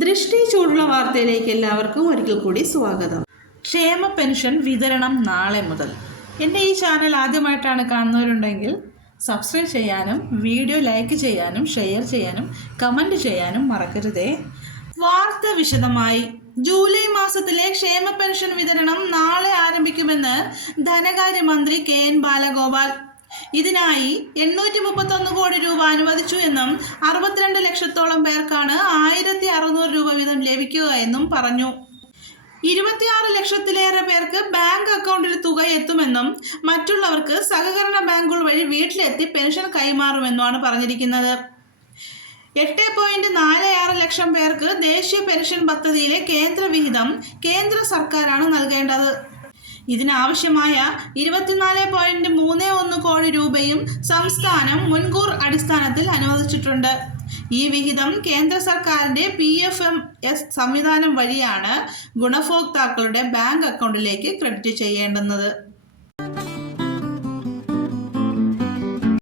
തുടർന്നുള്ള വാർത്തയിലേക്ക് എല്ലാവർക്കും ഒരിക്കൽ കൂടി സ്വാഗതം. ക്ഷേമ പെൻഷൻ വിതരണം നാളെ മുതൽ. എന്റെ ഈ ചാനൽ ആദ്യമായിട്ടാണ് കാണുന്നവരുണ്ടെങ്കിൽ സബ്സ്ക്രൈബ് ചെയ്യാനും വീഡിയോ ലൈക്ക് ചെയ്യാനും ഷെയർ ചെയ്യാനും കമന്റ് ചെയ്യാനും മറക്കരുതേ. വാർത്ത വിശദമായി. ജൂലൈ മാസത്തിലെ ക്ഷേമ പെൻഷൻ വിതരണം നാളെ ആരംഭിക്കുമെന്ന് ധനകാര്യമന്ത്രി കെ എൻ ബാലഗോപാൽ. ഇതിനായി എണ്ണൂറ്റി മുപ്പത്തൊന്ന് കോടി രൂപ അനുവദിച്ചു എന്നും അറുപത്തിരണ്ട് ലക്ഷത്തോളം പേർക്കാണ് ആയിരത്തി അറുന്നൂറ് രൂപ വീതം ലഭിക്കുക എന്നും പറഞ്ഞു. ഇരുപത്തിയാറ് ലക്ഷത്തിലേറെ പേർക്ക് ബാങ്ക് അക്കൗണ്ടിൽ തുക എത്തുമെന്നും മറ്റുള്ളവർക്ക് സഹകരണ ബാങ്കുകൾ വഴി വീട്ടിലെത്തി പെൻഷൻ കൈമാറുമെന്നുമാണ് പറഞ്ഞിരിക്കുന്നത്. എട്ട് പോയിന്റ് നാല് ആറ് ലക്ഷം പേർക്ക് ദേശീയ പെൻഷൻ പദ്ധതിയിലെ കേന്ദ്ര വിഹിതം കേന്ദ്ര സർക്കാരാണ് നൽകേണ്ടത്. ഇതിനാവശ്യമായ ഇരുപത്തിനാല് പോയിന്റ് കോടി സംസ്ഥാനം മുൻകൂർ അടിസ്ഥാനത്തിൽ അനുവദിച്ചിട്ടുണ്ട്. ഈ വിഹിതം കേന്ദ്ര സർക്കാരിന്റെ പി എഫ് എം എസ് സംവിധാനം വഴിയാണ് ഗുണഭോക്താക്കളുടെ ബാങ്ക് അക്കൗണ്ടിലേക്ക് ക്രെഡിറ്റ് ചെയ്യേണ്ടുന്നത്.